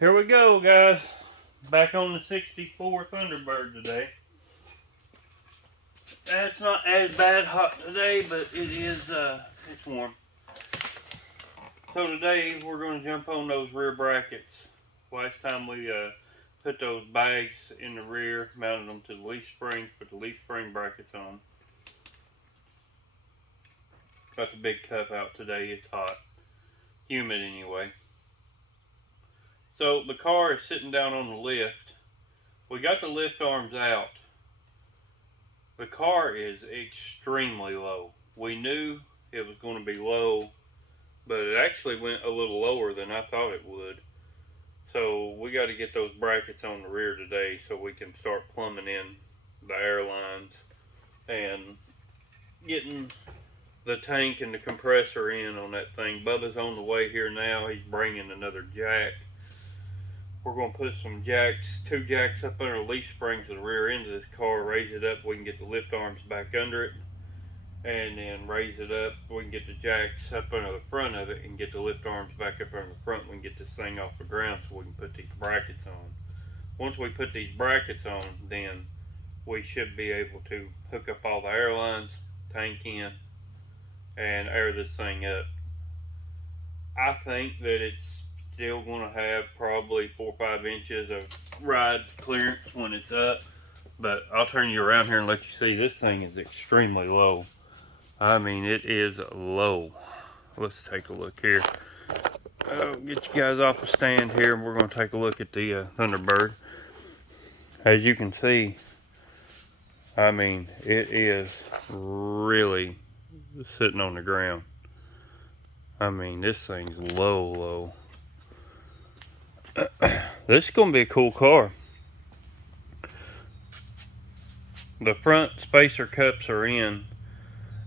Here we go, guys. Back on the 64 Thunderbird today. It's not as bad hot today, but it is, it's warm. So today we're going to jump on those rear brackets. Last time we put those bags in the rear, mounted them to the leaf springs, put the leaf spring brackets on. Got the big cup out today. It's hot. Humid anyway. So the car is sitting down on the lift. We got the lift arms out. The car is extremely low. We knew it was going to be low, but it actually went a little lower than I thought it would. So we got to get those brackets on the rear today so we can start plumbing in the air lines and getting the tank and the compressor in on that thing. Bubba's on the way here now. He's bringing another jack. We're going to put some jacks, 2 jacks up under the leaf springs of the rear end of this car, raise it up, we can get the lift arms back under it, and then raise it up, we can get the jacks up under the front of it and get the lift arms back up under the front. We can get this thing off the ground so we can put these brackets on. Once we put these brackets on, then we should be able to hook up all the air lines, tank in, and air this thing up. I think that it's still going to have probably 4 or 5 inches of ride clearance when it's up, but I'll turn you around here and let you see this thing is extremely low. I mean, it is low. Let's take a look here. I'll get you guys off the stand here and we're going to take a look at the Thunderbird. As you can see, I mean, it is really sitting on the ground. I mean, this thing's low. This is going to be a cool car. The front spacer cups are in.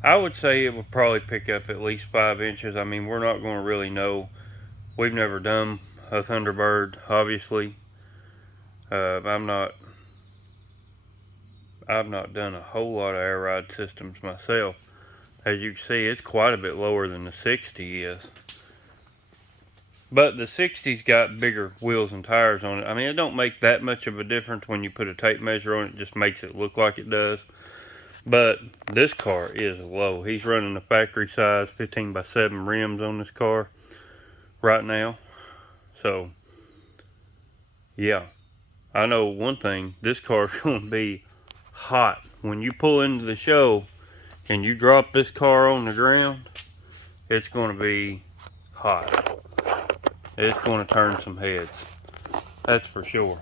I would say it would probably pick up at least 5 inches. I mean, we're not going to really know. We've never done a Thunderbird, obviously. I've not done a whole lot of air ride systems myself. As you can see, it's quite a bit lower than the 60 is. But the 60's got bigger wheels and tires on it. I mean, it don't make that much of a difference when you put a tape measure on it. It just makes it look like it does. But this car is low. He's running the factory size 15x7 rims on this car right now. So, yeah. I know one thing. This car is going to be hot. When you pull into the show and you drop this car on the ground, it's going to be hot. It's going to turn some heads. That's for sure.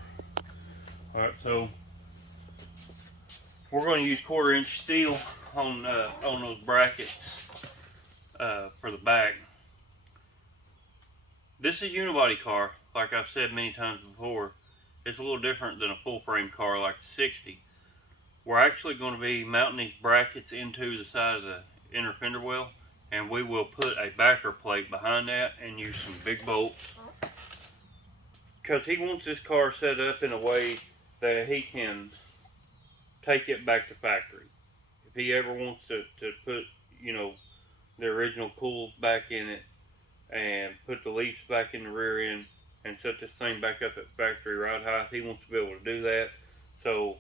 Alright, so we're going to use 1/4 inch steel on those brackets for the back. This is a unibody car, like I've said many times before. It's a little different than a full frame car like the 60. We're actually going to be mounting these brackets into the side of the inner fender well, and we will put a backer plate behind that and use some big bolts, because he wants this car set up in a way that he can take it back to factory. If he ever wants to put, you know, the original coils back in it and put the leaves back in the rear end and set this thing back up at factory ride height, he wants to be able to do that. So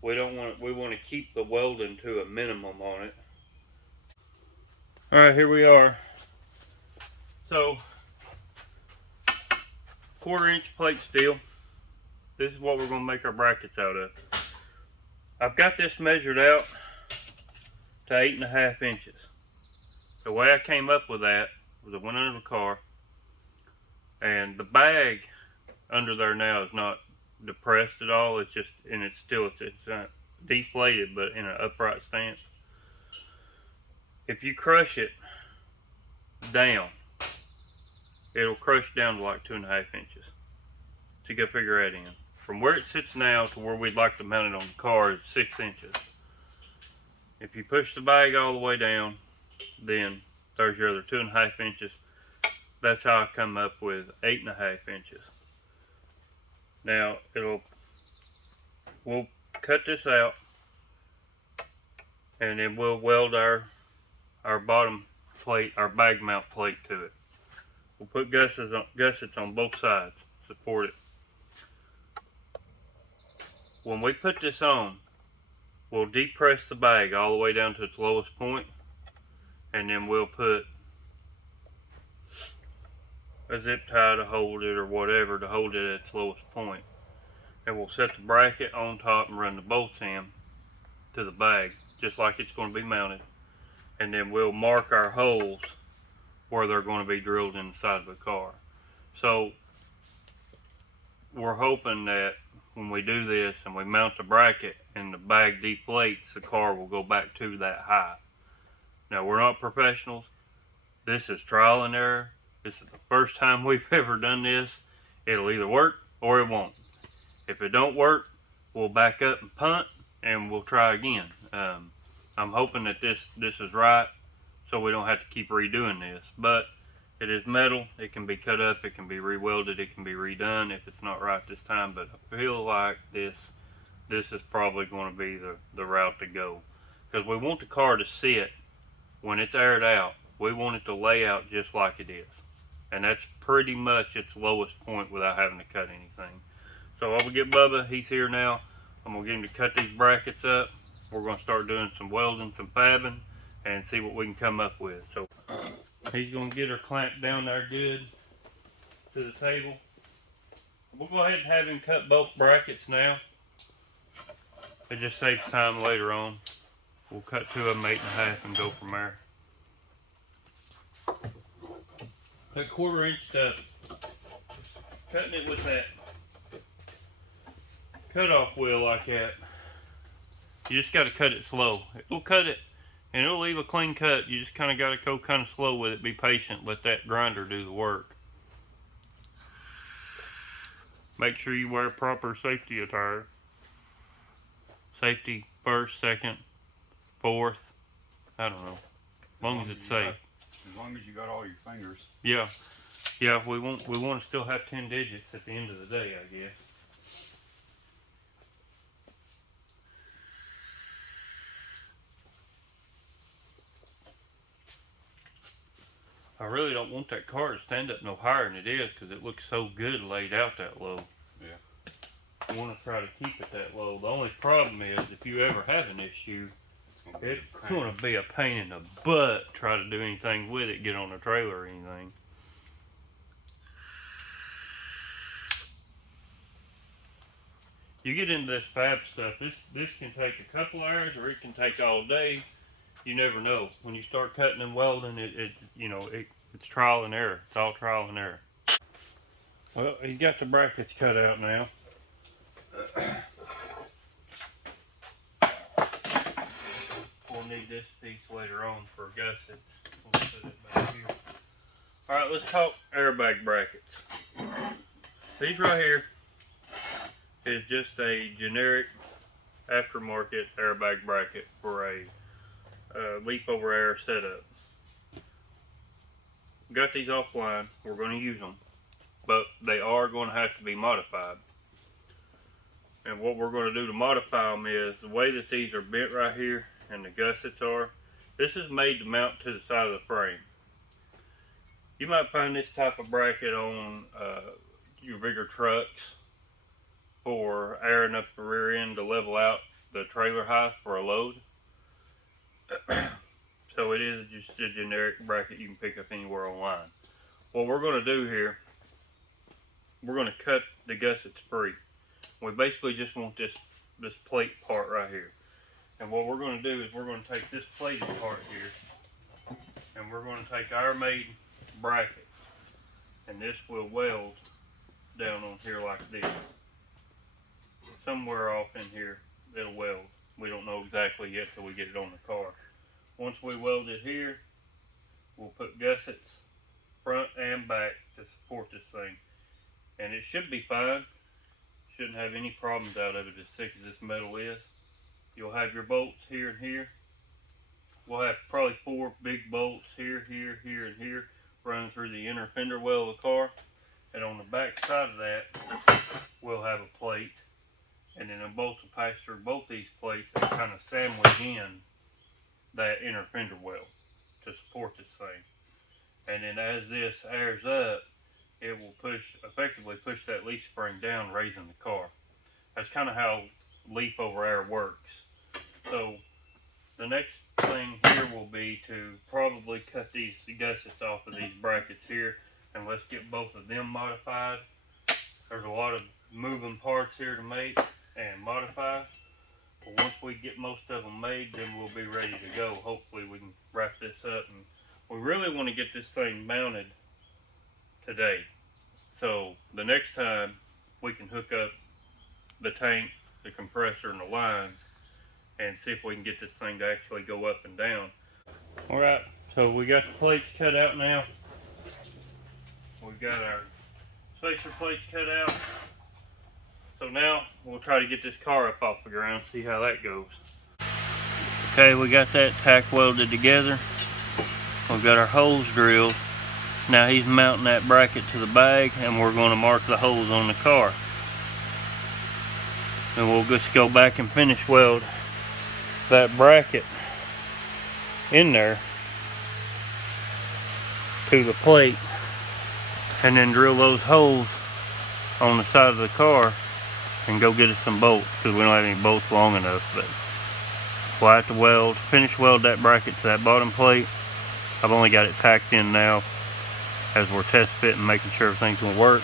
we want to keep the welding to a minimum on it. Alright, here we are. So 1/4 inch plate steel. This is what we're going to make our brackets out of. I've got this measured out to 8.5 inches. The way I came up with that was I went under the car, and the bag under there now is not depressed at all. It's just, and it's deflated, but in an upright stance. If you crush it down, it'll crush down to like 2.5 inches. So you gotta figure that in. From where it sits now to where we'd like to mount it on the car is 6 inches. If you push the bag all the way down, then there's your other 2.5 inches. That's how I come up with 8.5 inches. Now we'll cut this out, and then we'll weld our bottom plate, our bag mount plate to it. We'll put gussets on both sides. support it. When we put this on, we'll depress the bag all the way down to its lowest point, and then we'll put a zip tie to hold it or whatever to hold it at its lowest point. And we'll set the bracket on top and run the bolts in to the bag, just like it's going to be mounted. And then we'll mark our holes where they're going to be drilled in the side of the car. So we're hoping that when we do this and we mount the bracket and the bag deflates, the car will go back to that height. Now, we're not professionals. This is trial and error. This is the first time we've ever done this. It'll either work or it won't. If it don't work, we'll back up and punt and we'll try again. I'm hoping that this is right, so we don't have to keep redoing this. But it is metal. It can be cut up. It can be re-welded. It can be redone if it's not right this time. But I feel like this is probably going to be the route to go, because we want the car to sit when it's aired out. We want it to lay out just like it is, and that's pretty much its lowest point without having to cut anything. So I will get Bubba. He's here now. I'm gonna get him to cut these brackets up. We're gonna start doing some welding, some fabbing, and see what we can come up with. So he's gonna get her clamped down there good to the table. We'll go ahead and have him cut both brackets now. It just saves time later on. We'll cut two of them 8.5 and go from there. That 1/4 inch stuff, cutting it with that cut-off wheel like that, you just got to cut it slow. It'll cut it and it'll leave a clean cut. You just kind of got to go kind of slow with it. Be patient. Let that grinder do the work. Make sure you wear proper safety attire. Safety first, second, fourth. I don't know. As long as it's safe. As long as you got all your fingers. Yeah. Yeah, we want to still have 10 digits at the end of the day, I guess. I really don't want that car to stand up no higher than it is, because it looks so good laid out that low. Yeah. I want to try to keep it that low. The only problem is, if you ever have an issue, it's going to be a pain in the butt try to do anything with it, get on a trailer or anything. You get into this fab stuff, this can take a couple hours or it can take all day. You never know. When you start cutting and welding, it's trial and error. It's all trial and error. Well, he's got the brackets cut out now. We'll need this piece later on for gussets. We'll put it back here. Alright, let's talk airbag brackets. These right here is just a generic aftermarket airbag bracket for a leaf over air setup. Got these offline. We're going to use them, but they are going to have to be modified. And what we're going to do to modify them is, the way that these are bent right here and the gussets are, this is made to mount to the side of the frame. You might find this type of bracket on your bigger trucks for airing up the rear end to level out the trailer height for a load. So it is just a generic bracket you can pick up anywhere online. What we're going to do here, we're going to cut the gussets free. We basically just want this plate part right here. And what we're going to do is we're going to take this plated part here, and we're going to take our made bracket, and this will weld down on here like this. Somewhere off in here it'll weld. We don't know exactly yet till we get it on the car. Once we weld it here, we'll put gussets front and back to support this thing, and it should be fine. Shouldn't have any problems out of it as thick as this metal is. You'll have your bolts here and here. We'll have probably 4 big bolts here, here, here, and here running through the inner fender well of the car. And on the back side of that, we'll have a plate. And then the bolts will pass through both these plates and kind of sandwich in that inner fender well to support this thing. And then as this airs up, it will effectively push that leaf spring down, raising the car. That's kind of how leaf over air works. So the next thing here will be to probably cut these gussets off of these brackets here, and let's get both of them modified. There's a lot of moving parts here to make and modify. But once we get most of them made, then we'll be ready to go. Hopefully we can wrap this up, and we really want to get this thing mounted today. So the next time we can hook up the tank, the compressor, and the line, and see if we can get this thing to actually go up and down. Alright, so we got the plates cut out now. We've got our spacer plates cut out. So now we'll try to get this car up off the ground, see how that goes. Okay, we got that tack welded together. We've got our holes drilled. Now he's mounting that bracket to the bag, and we're going to mark the holes on the car. And we'll just go back and finish weld that bracket in there to the plate, and then drill those holes on the side of the car and go get us some bolts, because we don't have any bolts long enough. But we'll have to finish weld that bracket to that bottom plate. I've only got it tacked in now as we're test fitting, making sure everything's gonna work.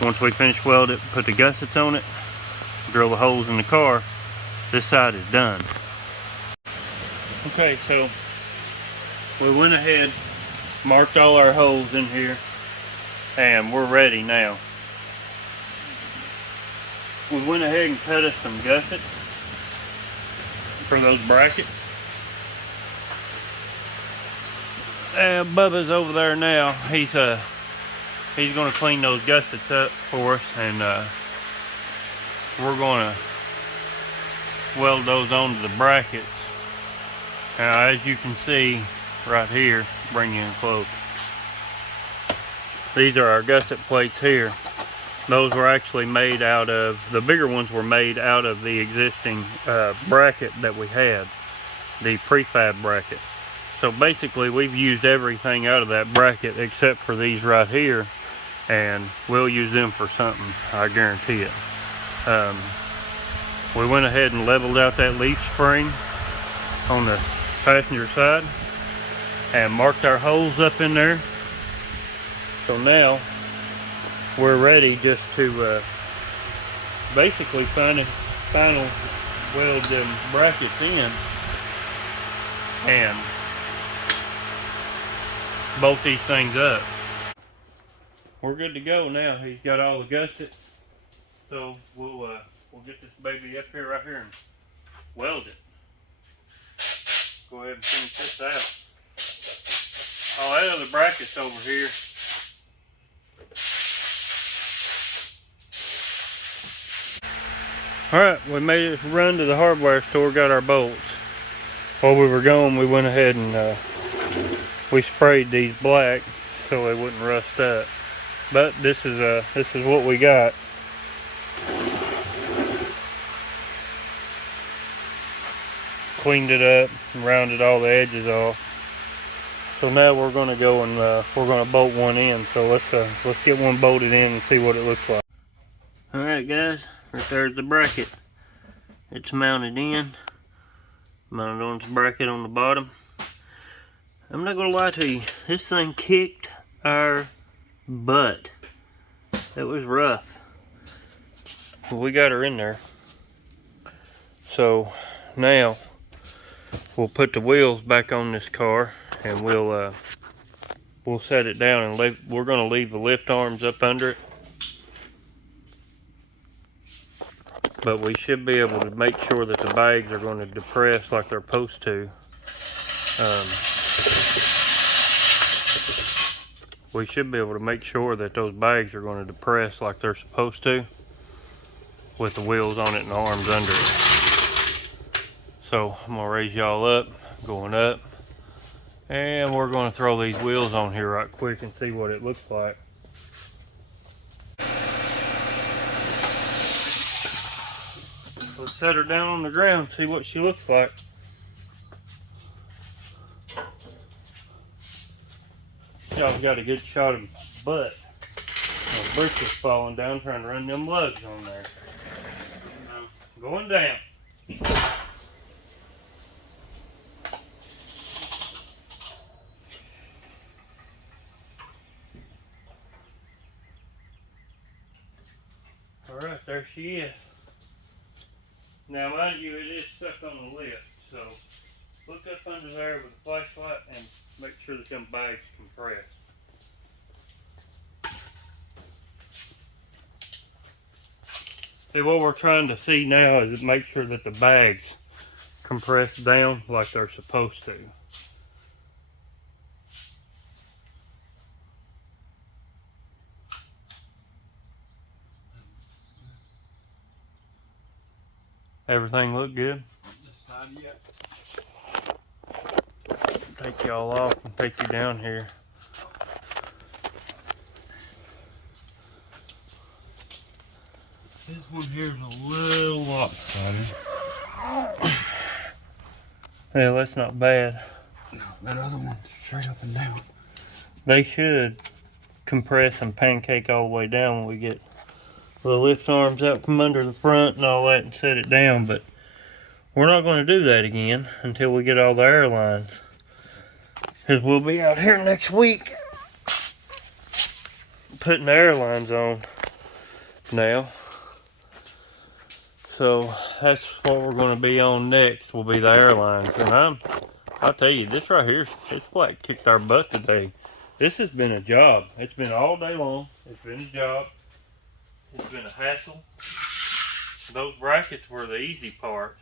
Once we finish weld it, put the gussets on it, drill the holes in the car, this side is done. Okay, so we went ahead, marked all our holes in here, and we're ready now. We went ahead and cut us some gussets for those brackets. And Bubba's over there now. He's gonna clean those gussets up for us, and we're gonna weld those onto the brackets. Now, as you can see right here, bring you in close. These are our gusset plates here. Those were actually made out of, the bigger ones were made out of the existing bracket that we had, the prefab bracket. So basically we've used everything out of that bracket except for these right here, and we'll use them for something, I guarantee it. We went ahead and leveled out that leaf spring on the passenger side and marked our holes up in there. So now we're ready just to basically final weld them brackets in and bolt these things up. We're good to go now. He's got all the gussets, so we'll get this baby up here, right here, and weld it. Go ahead and finish this out. Oh, that other bracket's over here. Alright, we made it run to the hardware store, got our bolts. While we were gone, we went ahead and we sprayed these black so they wouldn't rust up. But this is what we got. Cleaned it up and rounded all the edges off. So now we're going to go and we're going to bolt one in. So let's get one bolted in and see what it looks like. All right, guys. Right there's the bracket. It's mounted in. Mounted on this bracket on the bottom. I'm not gonna lie to you, this thing kicked our butt. It was rough. But we got her in there. So now we'll put the wheels back on this car, and we'll set it down, and we're gonna leave the lift arms up under it. But we should be able to make sure that the bags are going to depress like they're supposed to. We should be able to make sure that those bags are going to depress like they're supposed to, with the wheels on it and the arms under it. So I'm going to raise y'all up, going up, and we're going to throw these wheels on here right quick and see what it looks like. Let's set her down on the ground, see what she looks like. Y'all got a good shot of my butt. My brick is falling down trying to run them lugs on there. Going down. Alright, there she is. Now mind you, it is stuck on the lift, so look up under there with a flashlight and make sure that them bags compress. See, what we're trying to see now is to make sure that the bags compress down like they're supposed to. Everything look good? This side yet? Take y'all off and take you down here. This one here's a little lopsided. Yeah, that's not bad. No, that other one's straight up and down. They should compress and pancake all the way down when we get the lift arms out from under the front and all that and set it down, but we're not going to do that again until we get all the airlines. Because we'll be out here next week putting the airlines on now. So that's what we're going to be on next, will be the airlines. And I'll tell you, this right here, it's like kicked our butt today. This has been a job. It's been all day long. It's been a job. It's been a hassle. Those brackets were the easy part,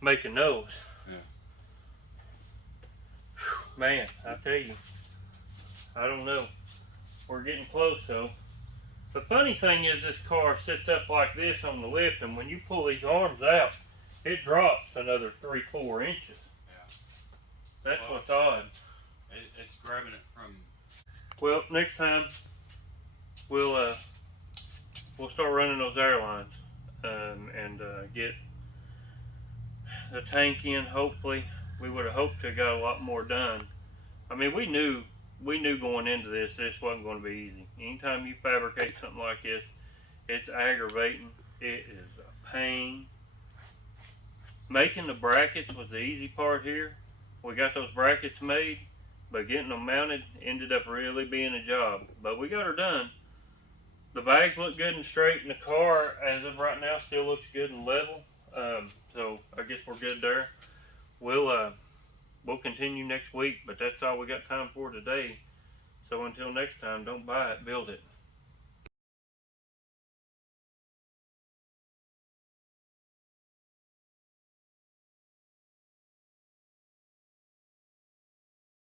making those. Yeah. Man, I tell you, I don't know. We're getting close though. The funny thing is this car sits up like this on the lift, and when you pull these arms out, it drops another 3-4 inches. Yeah. That's Well, what's odd. It's grabbing it from. Well, next time we'll start running those airlines and get the tank in. Hopefully, we would have hoped to have got a lot more done. I mean, we knew going into this wasn't going to be easy. Anytime you fabricate something like this, it's aggravating. It is a pain. Making the brackets was the easy part here. We got those brackets made, but getting them mounted ended up really being a job. But we got her done. The bags look good and straight, and the car, as of right now, still looks good and level. So I guess we're good there. We'll continue next week, but that's all we got time for today. So until next time, don't buy it, build it.